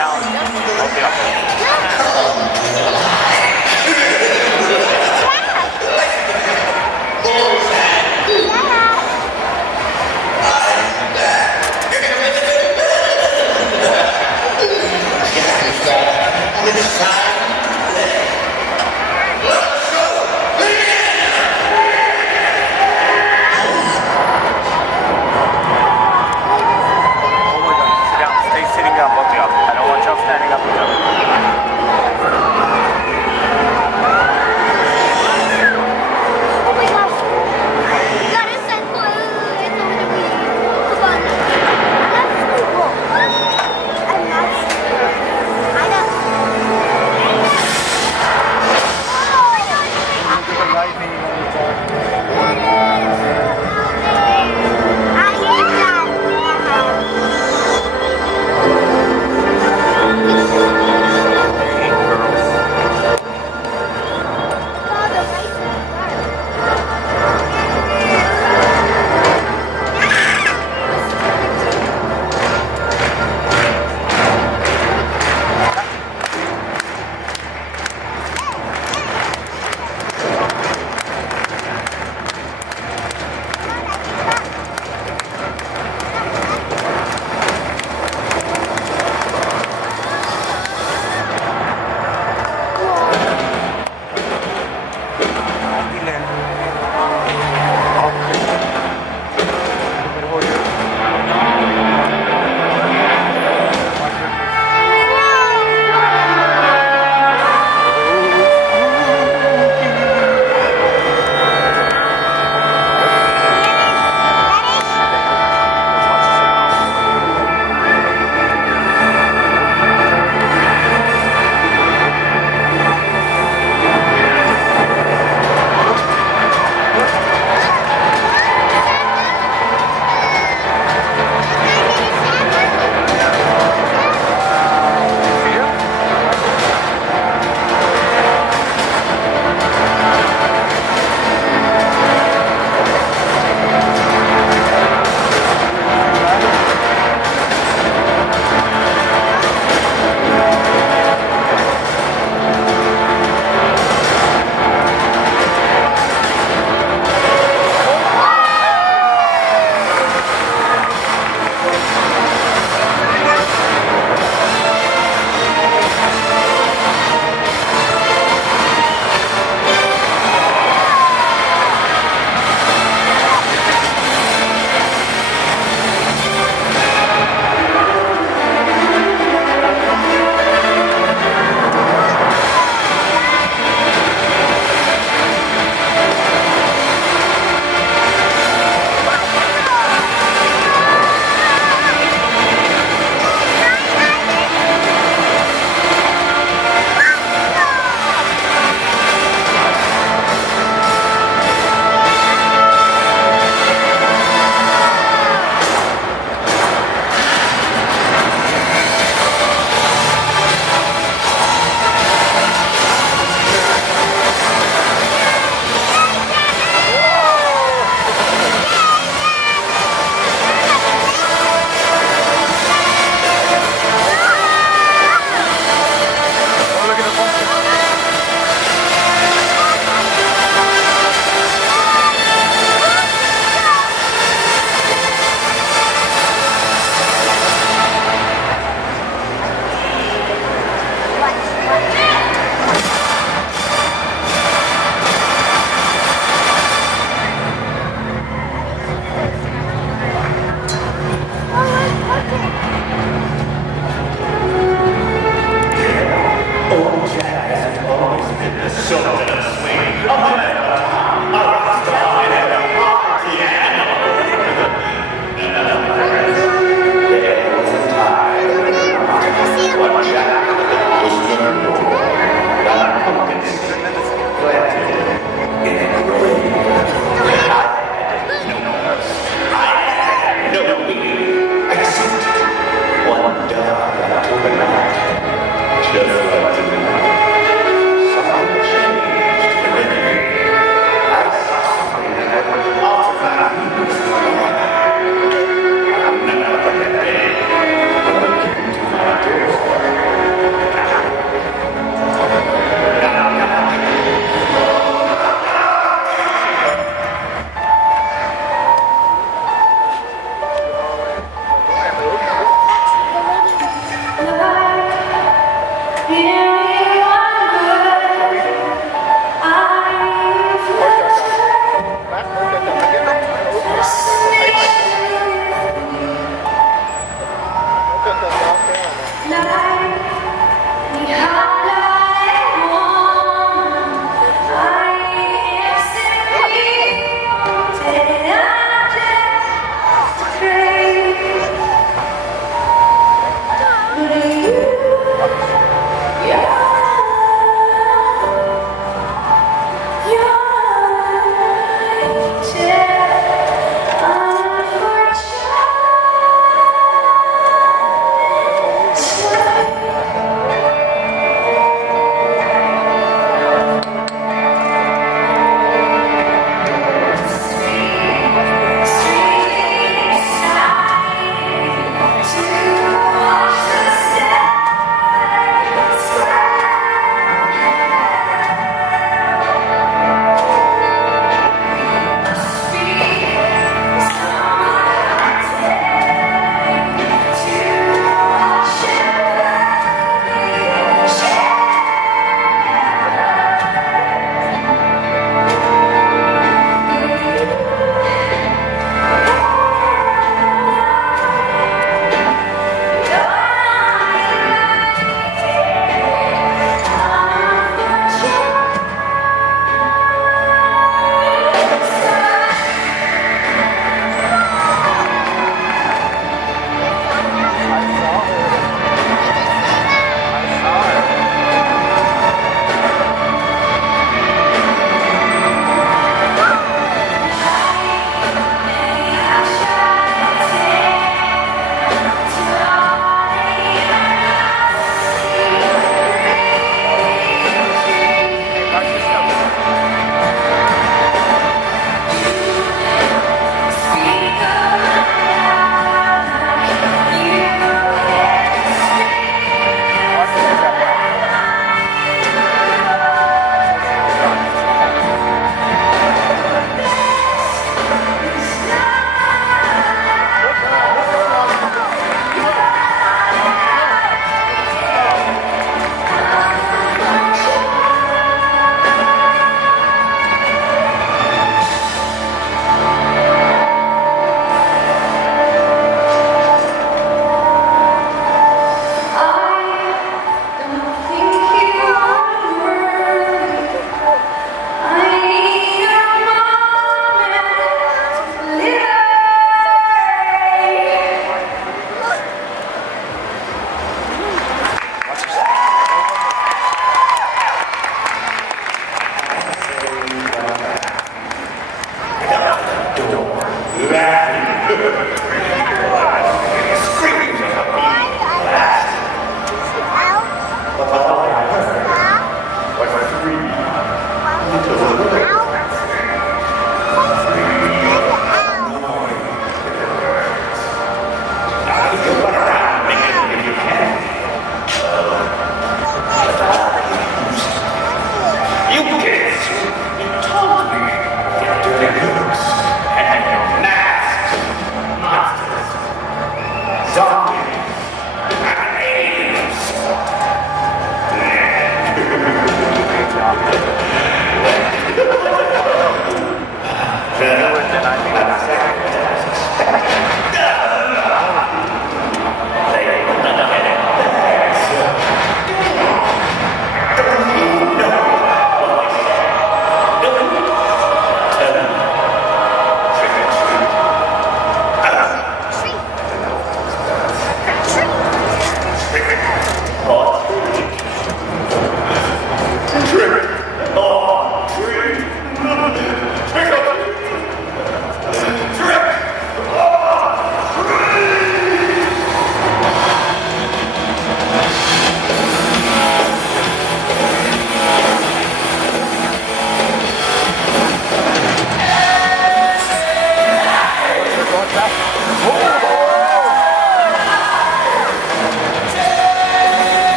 down. Both of y'all. Sit down. Stay sitting down, both of y'all. I don't want y'all standing up together.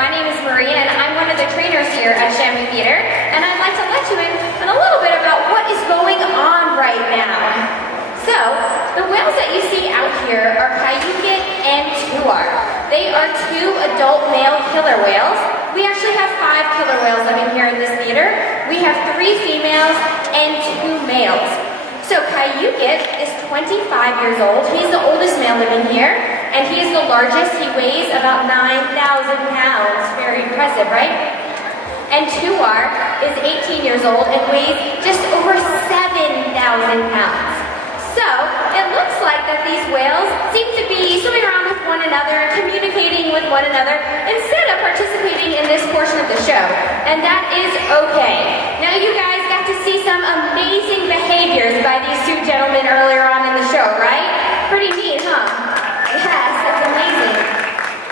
My name is Marie, and I'm one of the trainers here at Shamu Theater, and I'd like to let you in on a little bit about what is going on right now. So, the whales that you see out here are Kayukit and Tuar. They are two adult male killer whales. We actually have 5 killer whales living here in this theater. We have 3 females and 2 males. So Kayukit is 25 years old. He's the oldest male living here, and he is the largest. He weighs about 9,000 pounds. Very impressive, right? And Tuar is 18 years old and weighs just over 7,000 pounds. So it looks like that these whales seem to be swimming around with one another, communicating with one another, instead of participating in this portion of the show. And that is okay. Now you guys got to see some amazing behaviors by these 2 gentlemen earlier on in the show, right? Pretty neat, huh? Yes, that's amazing.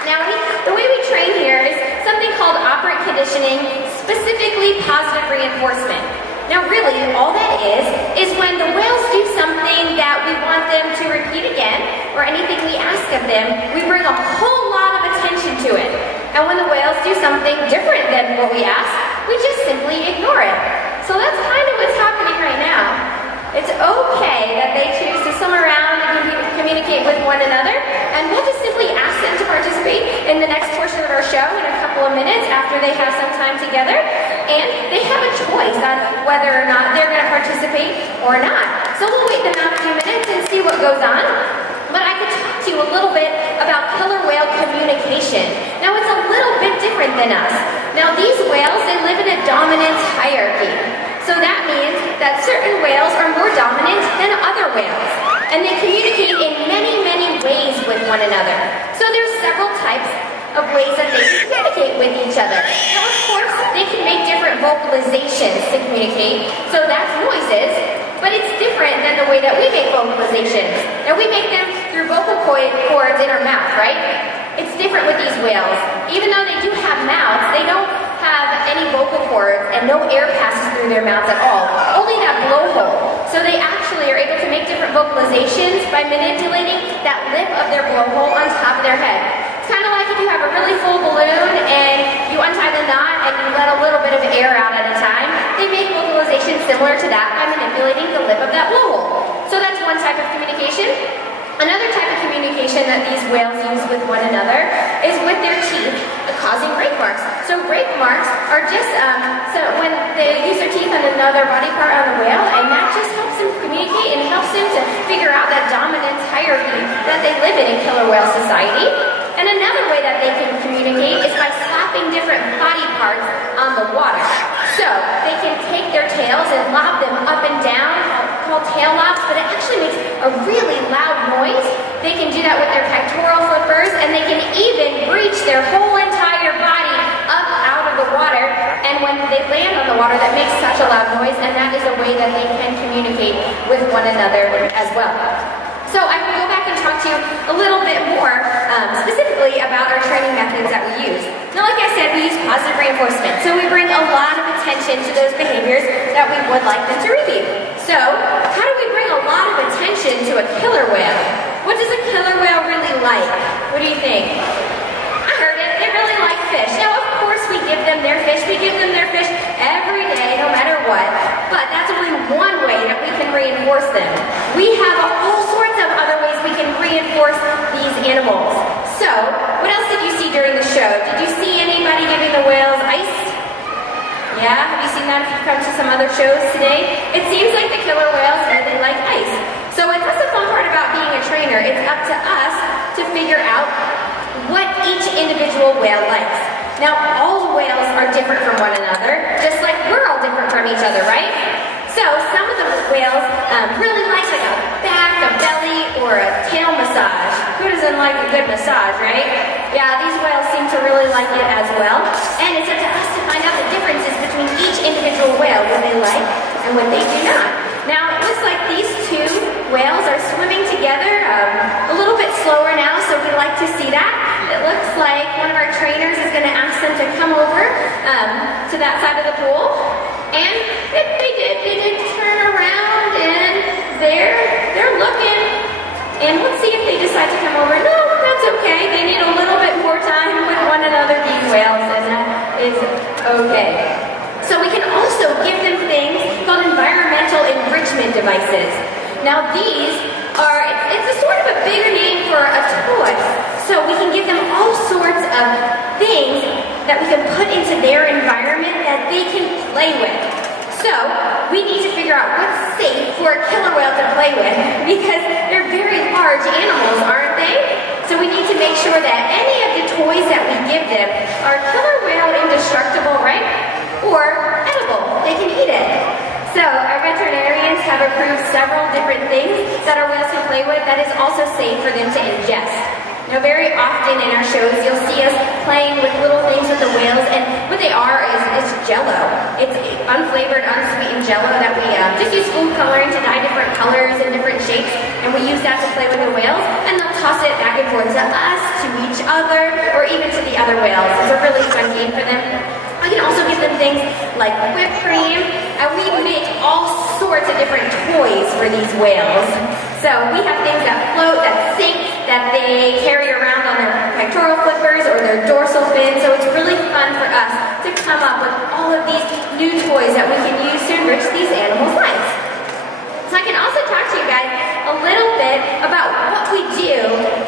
Now the way we train here is something called operant conditioning, specifically positive reinforcement. Now really, all that is when the whales do something that we want them to repeat again, or anything we ask of them, we bring a whole lot of attention to it. And when the whales do something different than what we ask, we just simply ignore it. So that's kind of what's happening right now. It's okay that they choose to swim around and communicate with one another, and we'll just simply ask them to participate in the next portion of our show in a couple of minutes after they have some time together, and they have a choice on whether or not they're going to participate or not. So we'll wait them out a few minutes and see what goes on. But I could talk to you a little bit about killer whale communication. Now it's a little bit different than us. Now these whales, they live in a dominance hierarchy. So that means that certain whales are more dominant than other whales. And they communicate in many, many ways with one another. So there's several types of ways that they communicate with each other. Now of course, they can make different vocalizations to communicate. So that's noises, but it's different than the way that we make vocalizations. Now we make them through vocal cords in our mouth, right? It's different with these whales. Even though they do have mouths, they don't have any vocal cords and no air passes through their mouths at all. Only that blowhole. So they actually are able to make different vocalizations by manipulating that lip of their blowhole on top of their head. It's kind of like if you have a really full balloon and you untie the knot and you let a little bit of air out at a time. They make vocalizations similar to that by manipulating the lip of that blowhole. So that's one type of communication. Another type of communication that these whales use with one another is with their teeth, causing rake marks. So rake marks are just so when they use their teeth on another body part on the whale, and that just helps them communicate and helps them to figure out that dominance hierarchy that they live in killer whale society. And another way that they can communicate is by slapping different body parts on the water. So they can take their tails and lob them up and down, called tail lobs, but it actually makes a really loud noise. They can do that with their pectoral flippers, and they can even reach their whole entire body up out of the water. And when they land on the water, that makes such a loud noise, and that is a way that they can communicate with one another as well. So I will go back and talk to you a little bit more specifically about our training methods that we use. Now, like I said, we use positive reinforcement. So we bring a lot of attention to those behaviors that we would like them to review. So how do we bring a lot of attention to a killer whale? What does a killer whale really like? What do you think? I heard it. They really like fish. Now, of course, we give them their fish. We give them their fish every day, no matter what. But that's only one way that we can reinforce them. We have all sorts of other ways we can reinforce these animals. So, what else did you see during the show? Did you see anybody giving the whales ice? Yeah, have you seen that if you've come to some other shows today? It seems like the killer whales really like ice. So that's the fun part about being a trainer. It's up to us to figure out what each individual whale likes. Now, all whales are different from one another, just like we're all different from each other, right? So some of the whales really like a back, a belly, or a tail massage. Who doesn't like a good massage, right? Yeah, these whales seem to really like it as well. And it's up to us to find out the differences between each individual whale, what they like and what they do not. Now, it looks like these 2 whales are swimming together a little bit slower now, so we like to see that. It looks like one of our trainers is going to ask them to come over to that side of the pool. And they did turn around, and they're looking. And let's see if they decide to come over. No, that's okay. They need a little bit more time with one another, these whales, and that is okay. So we can also give them things called environmental enrichment devices. Now these are, it's a sort of a bigger name for a toy. So we can give them all sorts of things that we can put into their environment that they can play with. So we need to figure out what's safe for a killer whale to play with because they're very large animals, aren't they? So we need to make sure that any of the toys that we give them are killer whale indestructible, right? Or edible, they can eat it. So our veterinarians have approved several different things that our whales can play with that is also safe for them to ingest. Now very often in our shows you'll see us playing with little things with the whales, and what they are is Jello. It's unflavored, unsweetened Jello that we just use food coloring to dye different colors and different shapes, and we use that to play with the whales, and they'll toss it back and forth to us, to each other, or even to the other whales. It's a really fun game for them. I can also give them things like whipped cream, and we make all sorts of different toys for these whales. So we have things that float, that sink, that they carry around on their pectoral flippers or their dorsal fins. So it's really fun for us to come up with all of these new toys that we can use to enrich these animals' lives. So I can also talk to you guys a little bit about what we do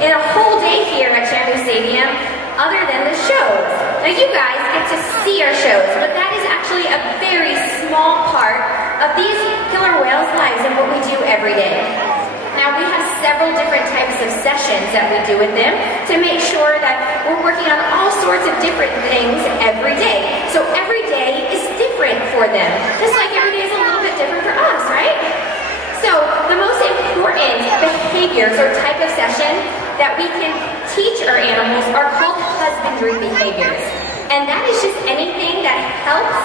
in a whole day here at Shamu Stadium other than the shows. Now you guys get to see our shows, but that is actually a very small part of these killer whales' lives and what we do every day. Now we have several different types of sessions that we do with them to make sure that we're working on all sorts of different things every day. So every day is different for them, just like every day is a little bit different for us, right? So the most important behaviors or type of session that we can teach our animals are called husbandry behaviors. And that is just anything that helps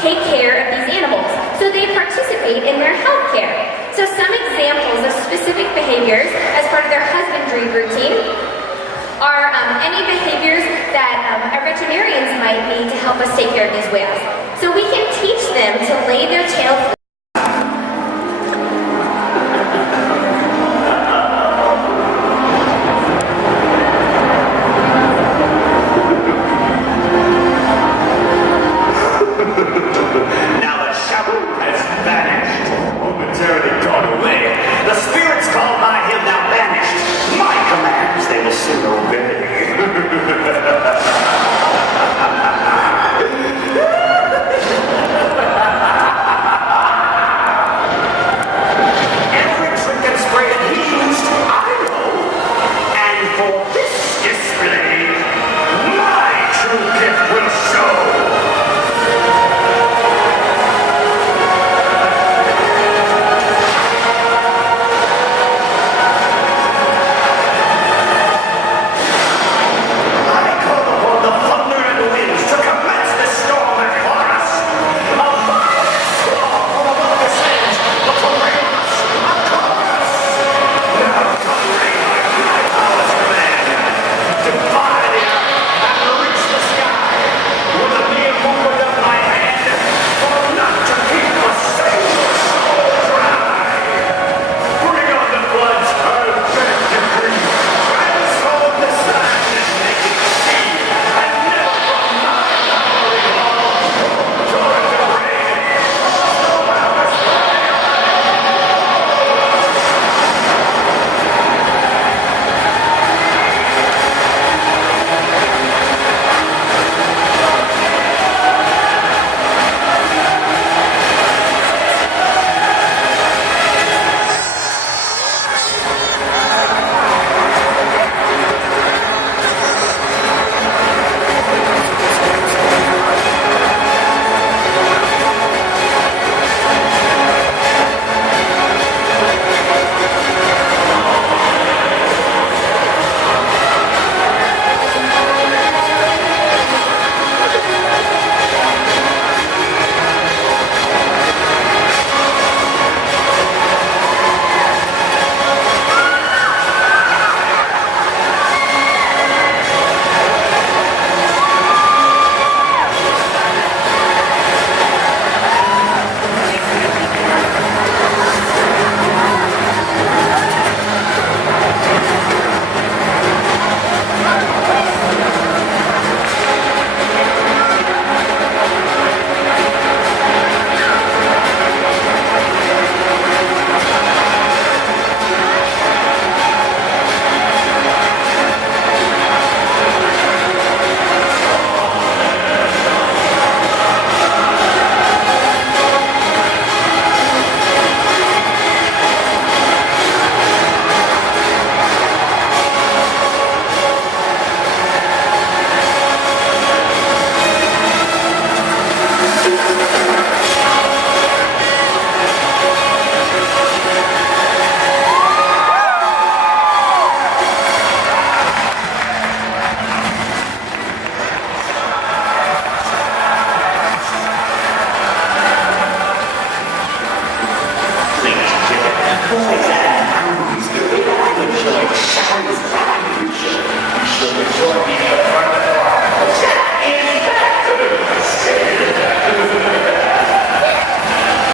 take care of these animals so they participate in their health care. So some examples of specific behaviors as part of their husbandry routine are any behaviors that our veterinarians might need to help us take care of these whales. So we can teach them to lay their tail